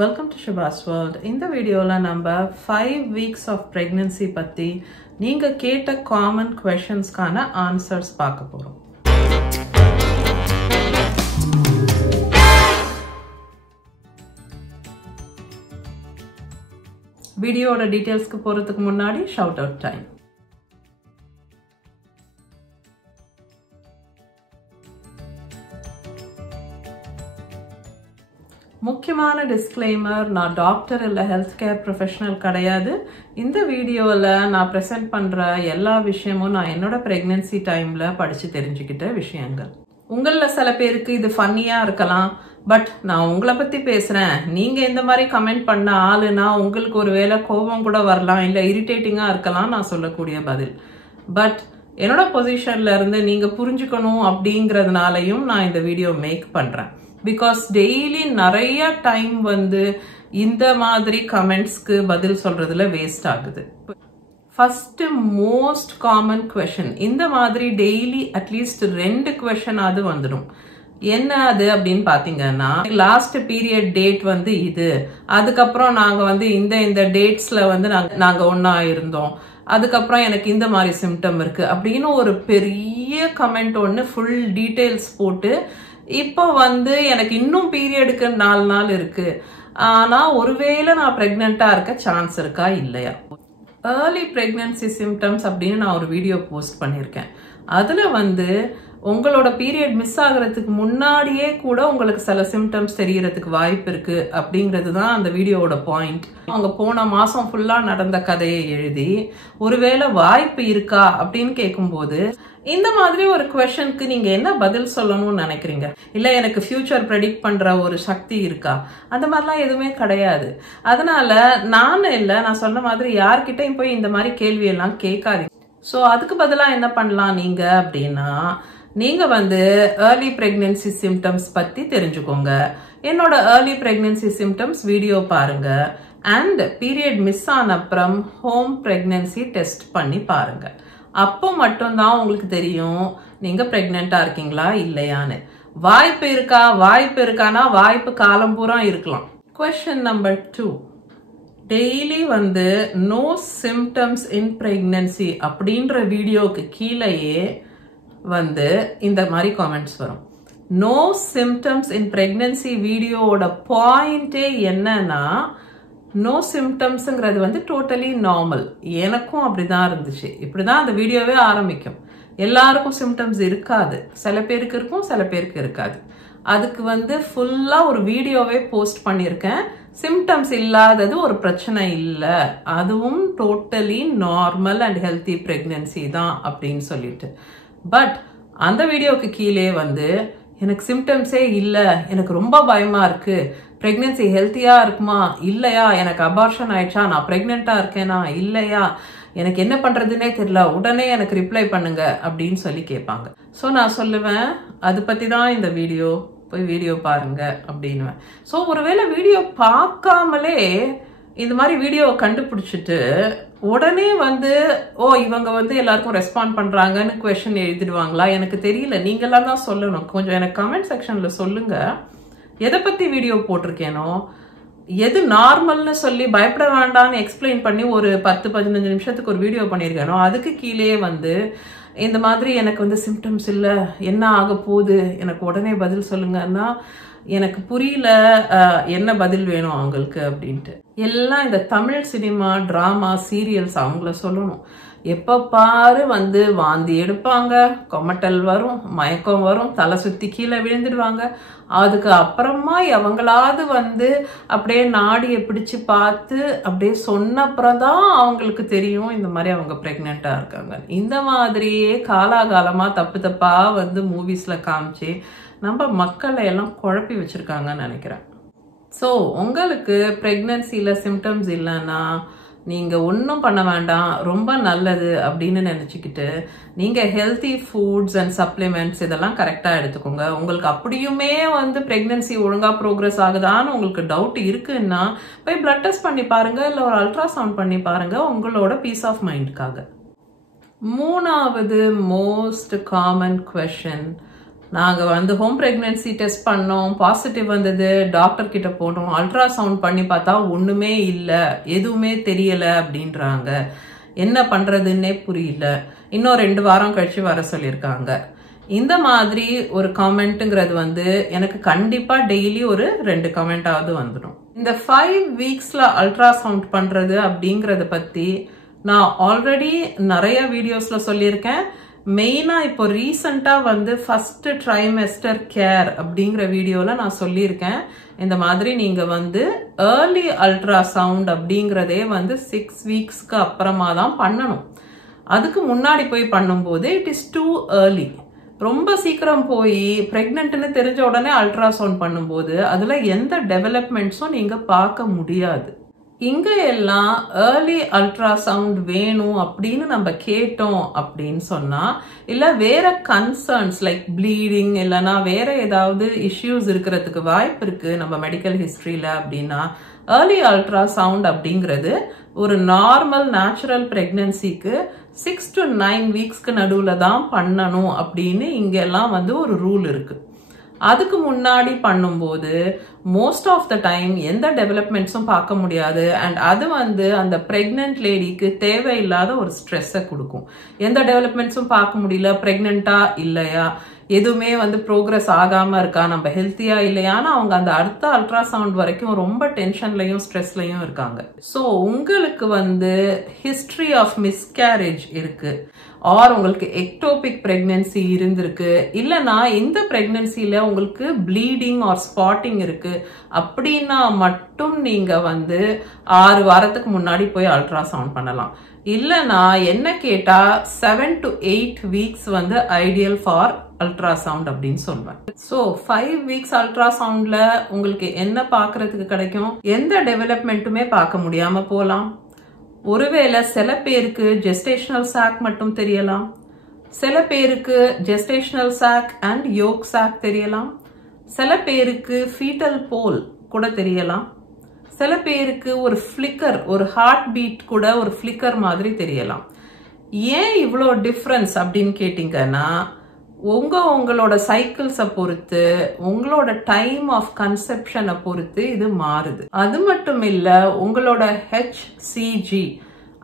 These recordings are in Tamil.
Welcome to Shabas World. இந்த வீடியோல நம்ம 5 weeks of pregnancy பத்தி நீங்க கேட்ட common questionsக்கான answers பார்க்க போறோம். வீடியோட டீடைல்ஸ்க்கு போறதுக்கு முன்னாடி shout out time. முக்கியமான டிஸ்க்ளைமர், நான் டாக்டர் இல்லை ஹெல்த் கேர் ப்ரொஃபஷனல் கிடையாது. இந்த வீடியோவில் நான் ப்ரெசென்ட் பண்ணுற எல்லா விஷயமும் நான் என்னோட ப்ரெக்னென்சி டைமில் படித்து தெரிஞ்சுக்கிட்ட விஷயங்கள். உங்களில் சில பேருக்கு இது ஃபன்னியாக இருக்கலாம், பட் நான் உங்களை பற்றி பேசுகிறேன். நீங்கள் இந்த மாதிரி கமெண்ட் பண்ண ஆளுனா உங்களுக்கு ஒரு வேளை கோபம் கூட வரலாம், இல்லை இரிட்டேட்டிங்காக இருக்கலாம் நான் சொல்லக்கூடிய பதில். பட் என்னோட பொசிஷன்ல இருந்து நீங்கள் புரிஞ்சுக்கணும் அப்படிங்கிறதுனாலையும் நான் இந்த வீடியோ மேக் பண்ணுறேன். பிகாஸ் டெய்லி நிறைய டைம் வந்து இந்த மாதிரி கமெண்ட்ஸ்க்கு பதில் சொல்றதுல வேஸ்ட் ஆகுது. ஃபர்ஸ்ட் மோஸ்ட் காமன் கொஸ்டின், இந்த மாதிரி டெய்லி அட்லீஸ்ட் 2 கொஸ்டின் அது வந்துடும். என்ன அது அப்படின்னு பாத்தீங்கன்னா, லாஸ்ட் பீரியட் டேட் வந்து இது, அதுக்கப்புறம் நாங்க வந்து இந்த டேட்ஸ்ல வந்து நாங்க ஒன்னா இருந்தோம், அதுக்கப்புறம் எனக்கு இந்த மாதிரி சிம்டம் இருக்கு அப்படின்னு ஒரு பெரிய கமெண்ட் ஒன்று ஃபுல் டீடைல்ஸ் போட்டு, இப்போ வந்து எனக்கு இன்னும் பீரியடுக்கு 4 நாள் இருக்கு, ஆனா ஒருவேளை நான் பிரெக்னெண்டா இருக்க சான்ஸ் இருக்கா இல்லையா. ஏர்லி பிரெக்னன்சி சிம்டம்ஸ் அப்படின்னு நான் ஒரு வீடியோ போஸ்ட் பண்ணியிருக்கேன். அதுல வந்து உங்களோட பீரியட் மிஸ் ஆகுறதுக்கு முன்னாடியே கூட உங்களுக்கு சில சிம்டம்ஸ் தெரியறதுக்கு வாய்ப்பு இருக்கு அப்படிங்கிறது தான் அந்த வீடியோவோட பாயிண்ட். அவங்க போன மாசம் ஃபுல்லா நடந்த கதையை எழுதி ஒருவேளை வாய்ப்பு இருக்கா அப்படின்னு கேட்கும்போது, இந்த மாதிரி ஒரு குவெஸ்சனுக்கு நீங்க என்ன பதில் சொல்லணும்னு நினைக்கிறீங்க? இல்ல எனக்கு ஃபியூச்சர் ப்ரெடிக்ட் பண்ற ஒரு சக்தி இருக்கா? அந்த மாதிரிலாம் எதுவுமே கிடையாது. அதனால நான் சொன்ன மாதிரி யார்கிட்டையும் போய் இந்த மாதிரி கேள்வி எல்லாம் கேட்காதீங்க. ஸோ அதுக்கு பதிலாக என்ன பண்ணலாம் நீங்க அப்படின்னா, நீங்க வந்து ஏர்லி பிரெக்னன்சி சிம்டம்ஸ் பத்தி தெரிஞ்சுக்கோங்க. என்னோட ஏர்லி பிரெக்னன்சி சிம்டம்ஸ் வீடியோ பாருங்க. அண்ட் பீரியட் மிஸ் ஆன அப்புறம் ஹோம் பிரெக்னன்சி டெஸ்ட் பண்ணி பாருங்க. அப்போ மட்டும்தான் உங்களுக்கு தெரியும் நீங்க பிரெக்னெண்டா இருக்கீங்களா இல்லையான்னு. வாய்ப்பு இருக்கானா வாய்ப்பு காலம் பூரா இருக்கலாம். கொஸ்டின் நம்பர் 2, டெய்லி வந்து நோ சிம்டம்ஸ் இன் பிரெக்னன்சி அப்படின்ற வீடியோக்கு கீழேயே வந்து இந்த மாதிரி காமெண்ட்ஸ் வரும். நோ சிம்டம்ஸ் இன் பிரெக்னன்சி வீடியோவோட பாயிண்டே என்னன்னா, நோ சிம்டம்ஸ்ங்கிறது வந்து டோட்டலி நார்மல். எனக்கும் அப்படிதான் இருந்துச்சு. இப்படிதான் அந்த வீடியோவே ஆரம்பிக்கும். எல்லாருக்கும் சிம்டம்ஸ் இருக்காது, சில பேருக்கு இருக்கும், சில பேருக்கு இருக்காது. அதுக்கு வந்து ஃபுல்லா ஒரு வீடியோவே போஸ்ட் பண்ணியிருக்கேன். சிம்டம்ஸ் இல்லாதது ஒரு பிரச்சனை இல்லை, அதுவும் totally normal and healthy pregnancy தான் அப்படின்னு சொல்லிட்டு. பட் அந்த வீடியோக்கு கீழே வந்து எனக்கு சிம்டம்ஸே இல்லை, எனக்கு ரொம்ப பயமா இருக்கு, பிரெக்னன்சி ஹெல்த்தியா இருக்குமா இல்லையா, எனக்கு அபார்ஷன் ஆயிடுச்சா, நான் பிரெக்னெண்டா இருக்கேனா இல்லையா, எனக்கு என்ன பண்றதுன்னே தெரியல, உடனே எனக்கு ரிப்ளை பண்ணுங்க அப்படின்னு சொல்லி கேட்பாங்க. ஸோ நான் சொல்லுவேன், அது பத்தி தான் இந்த வீடியோ, போய் வீடியோ பாருங்க அப்படின்னுவேன். ஸோ ஒருவேளை வீடியோ பார்க்காமலே இந்த மாதிரி வீடியோவை கண்டுபிடிச்சிட்டு உடனே வந்து இவங்க வந்து எல்லாருக்கும் ரெஸ்பாண்ட் பண்றாங்கன்னு கொஸ்டின் எழுதிடுவாங்களா எனக்கு தெரியல. நீங்களாம் தான் சொல்லணும். கொஞ்சம் எனக்கு கமெண்ட் செக்ஷன்ல சொல்லுங்க, எதை பத்தி வீடியோ போட்டிருக்கேனோ, எது நார்மல்னு சொல்லி பயப்பட வேண்டாம்னு எக்ஸ்பிளைன் பண்ணி ஒரு 10-15 நிமிஷத்துக்கு ஒரு வீடியோ பண்ணியிருக்கேனோ, அதுக்கு கீழே வந்து இந்த மாதிரி எனக்கு வந்து சிம்டம்ஸ் இல்லை, என்ன ஆக போகுது, எனக்கு உடனே பதில் சொல்லுங்கன்னா எனக்கு புரியல என்ன பதில் வேணும் அவங்களுக்கு அப்படின்ட்டு. எல்லாம் இந்த தமிழ் சினிமா, டிராமா, சீரியல்ஸ் அவங்கள சொல்லணும். எப்ப பாரு வந்து வாந்தி எடுப்பாங்க, கொமட்டல் வரும், மயக்கம் வரும், தலை சுத்தி கீழே விழுந்துடுவாங்க. அதுக்கு அப்புறமா அவங்களாவது வந்து அப்படியே நாடியை பிடிச்சு பார்த்து அப்படியே சொன்னப்புறம் தான் அவங்களுக்கு தெரியும் இந்த மாதிரி அவங்க பிரெக்னெண்டா இருக்காங்க. இந்த மாதிரியே காலாகாலமா தப்பா வந்து மூவிஸ்ல காமிச்சு நம்ம மக்களை எல்லாம் குழப்பி வச்சிருக்காங்கன்னு நினைக்கிறேன். ஸோ உங்களுக்கு பிரெக்னன்சில சிம்டம்ஸ் இல்லைன்னா நீங்க ஒன்றும் பண்ண வேண்டாம், ரொம்ப நல்லது அப்படின்னு நினைச்சுக்கிட்டு நீங்க ஹெல்த்தி ஃபுட்ஸ் அண்ட் சப்ளிமெண்ட்ஸ் இதெல்லாம் கரெக்டா எடுத்துக்கோங்க. உங்களுக்கு அப்படியுமே வந்து பிரெக்னன்சி ஒழுங்கா ப்ரோக்ரஸ் ஆகுதான்னு உங்களுக்கு டவுட் இருக்குன்னா போய் பிளட் டெஸ்ட் பண்ணி பாருங்க, இல்லை ஒரு அல்ட்ராசவுண்ட் பண்ணி பாருங்க, உங்களோட பீஸ் ஆஃப் மைண்டுக்காக. 3வது மோஸ்ட் காமன் கொஸ்டின், நாங்க வந்து ஹோம் பிரெக்னன்சி டெஸ்ட் பண்ணோம், பாசிட்டிவ் வந்தது, டாக்டர் கிட்ட போனோம், அல்ட்ராசவுண்ட் பண்ணி பார்த்தா ஒண்ணுமே இல்லை, எதுவுமே தெரியல அப்படின்றாங்க. என்ன பண்றதுன்னே புரியல, இன்னும் 2 வாரம் கழிச்சு வர சொல்லியிருக்காங்க. இந்த மாதிரி ஒரு காமெண்ட்ங்கிறது வந்து எனக்கு கண்டிப்பா டெய்லி ஒரு 2 கமெண்டாவது வந்துடும். இந்த 5 வீக்ஸ்ல அல்ட்ராசவுண்ட் பண்றது அப்படிங்கறத பத்தி நான் ஆல்ரெடி நிறைய வீடியோஸ்ல சொல்லியிருக்கேன். மெயினா இப்போ ரீசெண்டா வந்து ஃபர்ஸ்ட் ட்ரைமெஸ்டர் கேர் அப்படிங்கிற வீடியோல நான் சொல்லியிருக்கேன். இந்த மாதிரி நீங்க வந்து ஏர்லி அல்ட்ராசவுண்ட் அப்படிங்கறதே வந்து 6 வீக்ஸ்க்கு அப்புறமா தான் பண்ணணும். அதுக்கு முன்னாடி போய் பண்ணும்போது இட் இஸ் டூ ஏர்லி. ரொம்ப சீக்கிரம் போய் பிரெக்னன்ட்னு தெரிஞ்ச உடனே அல்ட்ராசவுண்ட் பண்ணும்போது அதுல எந்த டெவலப்மெண்ட்ஸும் நீங்க பார்க்க முடியாது. இங்க எல்லாம் ஏர்லி அல்ட்ராசவுண்ட் வேணும் அப்படின்னு நம்ம கேட்டோம் அப்படின்னு சொன்னா, இல்ல வேற கன்சர்ன்ஸ் லைக் ப்ளீடிங் இல்லைன்னா வேற ஏதாவது இஷ்யூஸ் இருக்கிறதுக்கு வாய்ப்பு இருக்கு நம்ம மெடிக்கல் ஹிஸ்டரியில அப்படின்னா, ஏர்லி அல்ட்ராசவுண்ட் அப்படிங்கிறது ஒரு நார்மல் நேச்சுரல் பிரெக்னன்சிக்கு 6 to 9 வீக்ஸ்க்கு நடுவுல தான் பண்ணணும் அப்படின்னு இங்கெல்லாம் வந்து ஒரு ரூல் இருக்கு. அதுக்கு முன்னாடி பண்ணும்போது மோஸ்ட் ஆஃப் த டைம் எந்த டெவலப்மெண்ட்ஸும் பார்க்க முடியாது. அண்ட் அது வந்து அந்த பிரெக்னன்ட் லேடிக்கு தேவையில்லாத ஒரு ஸ்ட்ரெஸ்ஸை கொடுக்கும். எந்த டெவலப்மெண்ட்ஸும் பார்க்க முடியல, பிரெக்னண்டா இல்லையா, எதுவுமே வந்து ப்ரோக்ரஸ் ஆகாம இருக்கா, நம்ம ஹெல்த்தியா இல்லையான்னு அவங்க அந்த அடுத்த அல்ட்ராசவுண்ட் வரைக்கும் ரொம்ப டென்ஷன்லையும் ஸ்ட்ரெஸ்லையும் இருக்காங்க. ஸோ உங்களுக்கு வந்து ஹிஸ்டரி ஆஃப் மிஸ்கேரேஜ் இருக்கு, ஆர் உங்களுக்கு எக்டோபிக் பிரெக்னன்சி இருந்திருக்கு, இல்லைன்னா இந்த பிரெக்னன்சில உங்களுக்கு ப்ளீடிங் ஆர் ஸ்பாட்டிங் இருக்கு அப்படின்னா மட்டும் நீங்க வந்து 6 வாரத்துக்கு முன்னாடி போய் அல்ட்ராசவுண்ட் பண்ணலாம். இல்லைன்னா என்ன கேட்டா 7 to 8 வீக்ஸ் வந்து ஐடியல் ஃபார் அல்ட்ராசவுண்ட் அப்படின்னு சொல்லுவேன். ஸோ 5 வீக்ஸ் அல்ட்ராசவுண்ட்ல உங்களுக்கு என்ன பார்க்கறதுக்கு கிடைக்கும்? எந்த டெவலப்மெண்ட்டுமே பார்க்க முடியாம போலாம். ஒருவேளை சில பேருக்கு ஜெஸ்டேஷனல் சாக் மட்டும் தெரியலாம், சில பேருக்கு gestational sac and yolk sac தெரியலாம், சில பேருக்கு ஃபீட்டல் போல் கூட தெரியலாம், சில பேருக்கு ஒரு ஃபிளிக்கர், ஒரு ஹார்ட் பீட் கூட ஒரு ஃபிளிக்கர் மாதிரி தெரியலாம். ஏன் இவ்வளோ டிஃப்ரென்ஸ் அப்படின்னு கேட்டீங்கன்னா, உங்களோட சைக்கிள்ஸை பொறுத்து, உங்களோட டைம் ஆஃப் கன்செப்ஷனை பொறுத்து இது மாறுது. அது மட்டும் இல்ல, உங்களோட ஹெச்சிஜி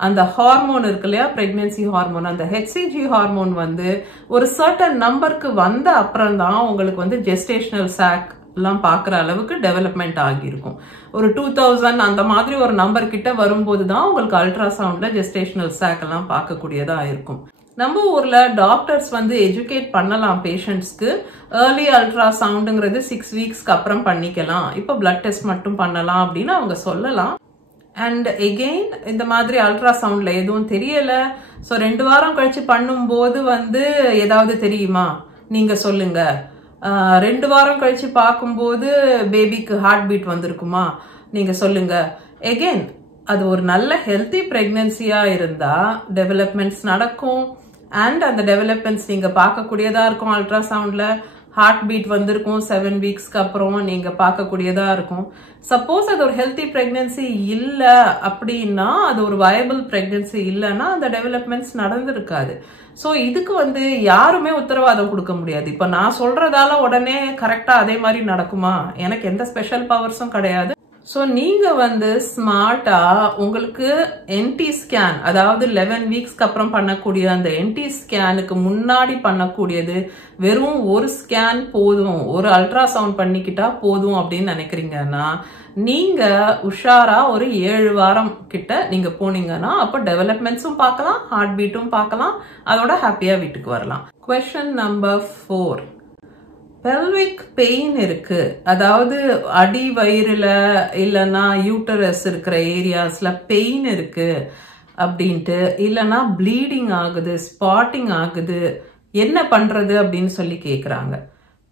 அந்த ஹார்மோன் இருக்கு இல்லையா, பிரெக்னன்சி ஹார்மோன், அந்த ஹெச்சிஜி ஹார்மோன் வந்து ஒரு சர்டன் நம்பருக்கு வந்த அப்புறம் தான் உங்களுக்கு வந்து ஜெஸ்டேஷனல் சாக் எல்லாம் பாக்குற அளவுக்கு டெவலப்மெண்ட் ஆகியிருக்கும். ஒரு 2000 அந்த மாதிரி ஒரு நம்பர் கிட்ட வரும்போது தான் உங்களுக்கு அல்ட்ராசவுண்ட்ல ஜெஸ்டேஷனல் சாக் எல்லாம் பார்க்கக்கூடியதா இருக்கும். நம்ம ஊர்ல டாக்டர்ஸ் வந்து எஜுகேட் பண்ணலாம் பேஷண்ட்ஸ்க்கு, ஏர்லி அல்ட்ராசவுண்டுங்கிறது 6 வீக்ஸ்க்கு அப்புறம் பண்ணிக்கலாம், இப்போ பிளட் டெஸ்ட் மட்டும் பண்ணலாம் அப்படின்னு அவங்க சொல்லலாம். அண்ட் எகெயின் இந்த மாதிரி அல்ட்ராசவுண்ட்ல எதுவும் தெரியல, ஸோ 2 வாரம் கழிச்சு பண்ணும்போது வந்து ஏதாவது தெரியுமா நீங்க சொல்லுங்க. 2 வாரம் கழிச்சு பார்க்கும்போது பேபிக்கு ஹார்ட் பீட் வந்திருக்குமா நீங்க சொல்லுங்க. எகெயின் அது ஒரு நல்ல ஹெல்த்தி பிரெக்னன்சியா இருந்தா டெவலப்மெண்ட்ஸ் நடக்கும். அண்ட் அந்த டெவலப்மெண்ட்ஸ் நீங்க பார்க்கக்கூடியதா இருக்கும். அல்ட்ராசவுண்ட்ல ஹார்ட் பீட் வந்திருக்கும், 7 வீக்ஸ்க்கு அப்புறம் நீங்க பார்க்கக்கூடியதா இருக்கும். சப்போஸ் அது ஒரு ஹெல்த்தி பிரெக்னன்சி இல்ல அப்படின்னா, அது ஒரு வயபிள் பிரெக்னன்சி இல்லைன்னா அந்த டெவலப்மெண்ட்ஸ் நடந்திருக்காது. ஸோ இதுக்கு வந்து யாருமே உத்தரவாதம் கொடுக்க முடியாது. இப்போ நான் சொல்றதால உடனே கரெக்டா அதே மாதிரி நடக்குமா? எனக்கு எந்த ஸ்பெஷல் பவர்ஸும் கிடையாது. ஸோ நீங்க வந்து ஸ்மார்ட்டா உங்களுக்கு என்டி ஸ்கேன், அதாவது 11 வீக்ஸ்க்கு அப்புறம் பண்ணக்கூடிய அந்த என்டி ஸ்கேனுக்கு முன்னாடி பண்ணக்கூடியது வெறும் ஒரு ஸ்கேன் போதும், ஒரு அல்ட்ராசவுண்ட் பண்ணிக்கிட்டா போதும் அப்படின்னு நினைக்கிறீங்கன்னா, நீங்க உஷாரா ஒரு 7 வாரம் கிட்ட நீங்க போனீங்கன்னா அப்ப டெவலப்மெண்ட்ஸும் பார்க்கலாம், ஹார்ட் பீட்டும் பார்க்கலாம், அதோட ஹாப்பியா வீட்டுக்கு வரலாம். Question number 4. பெல்விக் பெயின் இருக்கு, அதாவது அடி வயிறுல இல்லைன்னா யூட்டரஸ் இருக்கிற ஏரியாஸ்ல பெயின் இருக்கு அப்படின்ட்டு, இல்லைன்னா ப்ளீடிங் ஆகுது, ஸ்பாட்டிங் ஆகுது, என்ன பண்றது அப்படின்னு சொல்லி கேக்குறாங்க.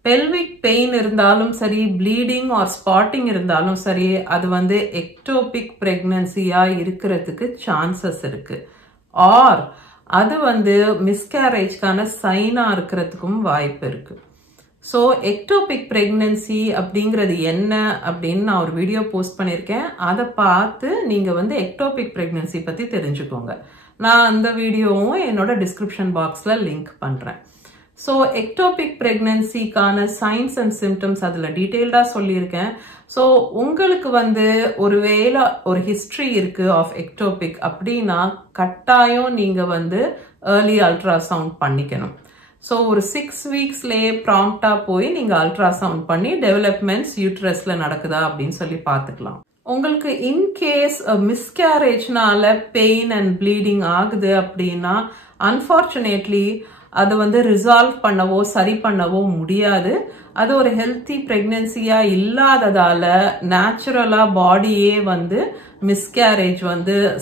பெல்விக் பெயின் இருந்தாலும் சரி, ப்ளீடிங் ஆர் ஸ்பாட்டிங் இருந்தாலும் சரி, அது வந்து எக்டோபிக் பிரெக்னன்சியா இருக்கிறதுக்கு சான்சஸ் இருக்கு. ஆர் அது வந்து மிஸ்கேரேஜ்க்கான சைனா இருக்கிறதுக்கும் வாய்ப்பு இருக்கு. ஸோ எக்டோபிக் பிரெக்னன்சி அப்படிங்கிறது என்ன அப்படின்னு நான் ஒரு வீடியோ போஸ்ட் பண்ணியிருக்கேன். அதை பார்த்து நீங்கள் வந்து எக்டோபிக் பிரெக்னன்சி பற்றி தெரிஞ்சுக்கோங்க. நான் அந்த வீடியோவும் என்னோட டிஸ்கிரிப்ஷன் பாக்ஸில் லிங்க் பண்ணுறேன். ஸோ எக்டோபிக் ப்ரெக்னன்சிக்கான சைன்ஸ் அண்ட் சிம்டம்ஸ் அதில் டீட்டெயில்டாக சொல்லியிருக்கேன். ஸோ உங்களுக்கு ஒருவேளை ஒரு ஹிஸ்ட்ரி இருக்கு ஆஃப் எக்டோபிக் அப்படின்னா கட்டாயம் நீங்கள் ஏர்லி அல்ட்ராசவுண்ட் பண்ணிக்கணும். ஸோ ஒரு 6 வீக்ஸ்லேயே ப்ராம்ப்டாக போய் நீங்கள் அல்ட்ராசவுண்ட் பண்ணி டெவலப்மெண்ட்ஸ் யூட்ரஸ்ல நடக்குதா அப்படின்னு சொல்லி பார்த்துக்கலாம். உங்களுக்கு இன்கேஸ் மிஸ்கேரேஜ்னால பெயின் அண்ட் ப்ளீடிங் ஆகுது அப்படின்னா அன்ஃபார்ச்சுனேட்லி அதை ரிசால்வ் பண்ணவோ சரி பண்ணவோ முடியாது. அது ஒரு ஹெல்த்தி பிரெக்னன்சியா இல்லாததால நேச்சுரலா பாடியே மிஸ்கேரேஜ்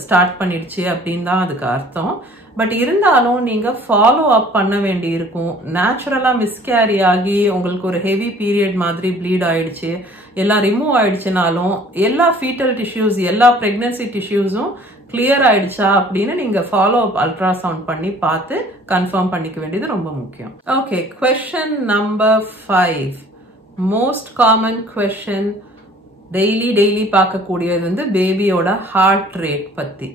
ஸ்டார்ட் பண்ணிடுச்சு அப்படின்னு தான் அதுக்கு அர்த்தம். பட் இருந்தாலும் நீங்க ஃபாலோ அப் பண்ண வேண்டி இருக்கும். நேச்சுரலா மிஸ்கேரி ஆகி உங்களுக்கு ஒரு ஹெவி பீரியட் மாதிரி ப்ளீட் ஆயிடுச்சு, எல்லாம் ரிமூவ் ஆயிடுச்சுனாலும் எல்லா ஃபீட்டல் டிஷ்யூஸ் எல்லா பிரெக்னன்சி டிஷ்யூஸும் கிளியர் ஆயிடுச்சா அப்படின்னு நீங்க ஃபாலோ அப் அல்ட்ராசவுண்ட் பண்ணி பார்த்து கன்ஃபார்ம் பண்ணிக்க வேண்டியது ரொம்ப முக்கியம். Okay, question number 5. Most common question daily பார்க்கக்கூடியது பேபியோட ஹார்ட் ரேட் பத்தி.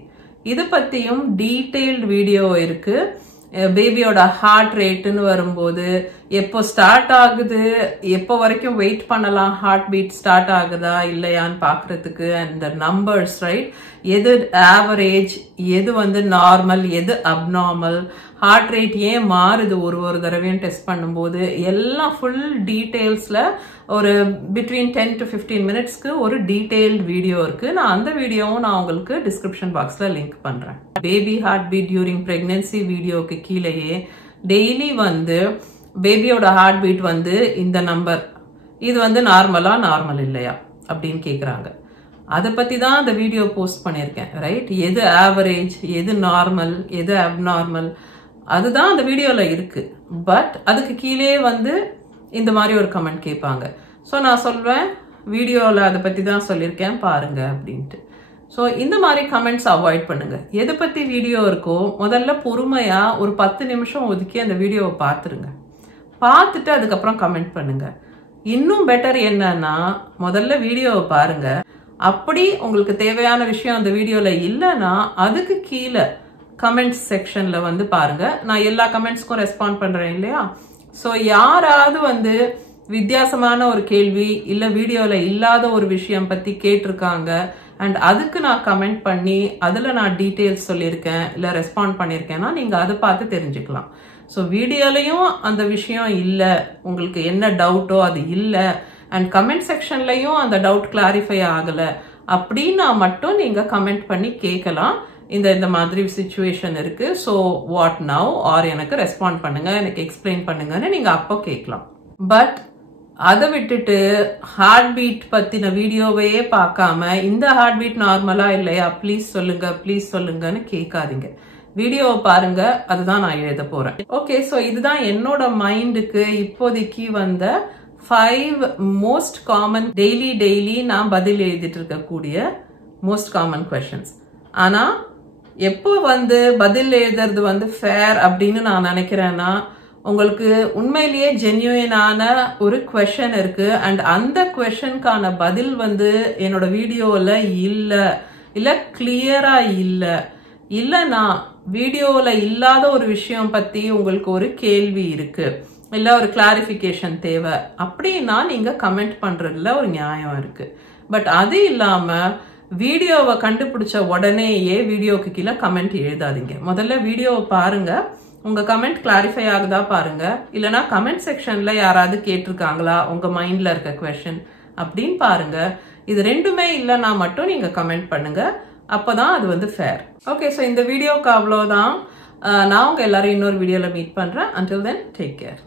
இது பத்தியும் டீடைல்டு வீடியோ இருக்கு. பேபியோட ஹார்ட் ரேட்டுன்னு வரும்போது எப்போ ஸ்டார்ட் ஆகுது, எப்போ வரைக்கும் வெயிட் பண்ணலாம், ஹார்ட் பீட் ஸ்டார்ட் ஆகுதா இல்லையான்னு பாக்குறதுக்கு அந்த நம்பர்ஸ், ரைட், எது ஆவரேஜ், எது நார்மல், எது அப்நார்மல், ஹார்ட் ரேட் ஏன் மாறுது ஒரு தடவையும் டெஸ்ட் பண்ணும்போது, எல்லாம் ஃபுல் டீடைல்ஸ்ல ஒரு பிட்வீன் 10 to 15 மினிட்ஸ்க்கு ஒரு டீடைல்டு வீடியோ இருக்கு. நான் அந்த வீடியோவும் நான் உங்களுக்கு டிஸ்கிரிப்ஷன் பாக்ஸ்ல லிங்க் பண்றேன். Baby heart beat during pregnancy வீடியோக்கு கீழேயே டெய்லி பேபியோட ஹார்ட் பீட் இந்த நம்பர், இது நார்மல் இல்லையா அப்படின்னு கேக்குறாங்க. அதை பத்தி தான் அந்த வீடியோ போஸ்ட் பண்ணியிருக்கேன், ரைட். எது ஆவரேஜ், எது நார்மல், எது அப்நார்மல், அதுதான் அந்த வீடியோல இருக்கு. பட் அதுக்கு கீழே இந்த மாதிரி ஒரு கமெண்ட் கேட்பாங்க. ஸோ நான் சொல்வேன் வீடியோவில் அதை பற்றி தான் சொல்லியிருக்கேன் பாருங்க அப்படின்ட்டு. ஸோ இந்த மாதிரி கமெண்ட்ஸ் அவாய்ட் பண்ணுங்க. எதை பற்றி வீடியோ இருக்கோ முதல்ல பொறுமையாக ஒரு 10 நிமிஷம் ஒதுக்கி அந்த வீடியோவை பார்த்துருங்க. பார்த்துட்டு அதுக்கப்புறம் கமெண்ட் பண்ணுங்க. இன்னும் பெட்டர் என்னன்னா முதல்ல வீடியோவை பாருங்க. அப்படி உங்களுக்கு தேவையான விஷயம் அந்த வீடியோவில் இல்லைன்னா அதுக்கு கீழே கமெண்ட்ஸ் செக்ஷன்ல பாருங்க. நான் எல்லா கமெண்ட்ஸ்க்கும் ரெஸ்பாண்ட் பண்றேன் இல்லையா. ஸோ யாராவது வித்தியாசமான ஒரு கேள்வி இல்ல வீடியோல இல்லாத ஒரு விஷயம் பத்தி கேட்டிருக்காங்க அண்ட் அதுக்கு நான் கமெண்ட் பண்ணி அதுல நான் டீடைல்ஸ் சொல்லியிருக்கேன் இல்ல ரெஸ்பாண்ட் பண்ணியிருக்கேன்னா நீங்க அதை பார்த்து தெரிஞ்சுக்கலாம். ஸோ வீடியோலையும் அந்த விஷயம் இல்ல, உங்களுக்கு என்ன டவுட்டோ அது இல்ல, அண்ட் கமெண்ட் செக்ஷன்லயும் அந்த டவுட் கிளாரிஃபை ஆகல அப்படின்னா மட்டும் நீங்க கமெண்ட் பண்ணி கேட்கலாம். இந்த மாதிரி சிச்சுவேஷன் இருக்கு, ஸோ வாட் நவ், ஆர் எனக்கு ரெஸ்பாண்ட் பண்ணுங்க, எனக்கு எக்ஸ்பிளைன் பண்ணுங்கன்னு நீங்க அப்போ கேட்கலாம். பட் அதை விட்டுட்டு ஹார்ட் பீட் பத்தின வீடியோவையே பார்க்காம இந்த ஹார்ட் பீட் நார்மலா இல்லையா ப்ளீஸ் சொல்லுங்கன்னு கேட்காதீங்க. வீடியோவை பாருங்க, அதுதான் நான் எழுத போறேன். ஓகே, ஸோ இதுதான் என்னோட மைண்டுக்கு இப்போதைக்கு 5 மோஸ்ட் காமன் டெய்லி நான் பதில் எழுதிட்டு இருக்கக்கூடிய மோஸ்ட் காமன் கொஸ்டின்ஸ். ஆனா எப்போ பதில் எழுதுறது ஃபேர் அப்படின்னு நான் நினைக்கிறேன்னா உங்களுக்கு உண்மையிலேயே ஜென்யூனான ஒரு கொஸ்டின் இருக்கு அண்ட் அந்த கொஸ்டினுக்கான பதில் என்னோட வீடியோல இல்ல கிளியரா இல்லைன்னா வீடியோல இல்லாத ஒரு விஷயம் பத்தி உங்களுக்கு ஒரு கேள்வி இருக்கு இல்ல ஒரு கிளாரிபிகேஷன் தேவை அப்படின்னா நீங்க கமெண்ட் பண்றதுல ஒரு நியாயம் இருக்கு. பட் அது இல்லாம வீடியோவை கண்டுபிடிச்ச உடனேயே வீடியோக்கு கீழே கமெண்ட் எழுதாதீங்க. முதல்ல வீடியோவை பாருங்க, உங்க கமெண்ட் கிளாரிஃபை ஆகுதா பாருங்க, இல்லைன்னா கமெண்ட் செக்ஷன்ல யாராவது கேட்டிருக்காங்களா உங்க மைண்ட்ல இருக்க கொஸ்டின் அப்படின்னு பாருங்க. இது ரெண்டுமே இல்லைன்னா மட்டும் நீங்க கமெண்ட் பண்ணுங்க, அப்பதான் அது ஃபேர். ஓகே, ஸோ இந்த வீடியோக்கு அவ்வளோதான். நான் உங்க எல்லாரும் இன்னொரு வீடியோல மீட் பண்றேன். Until then, take care.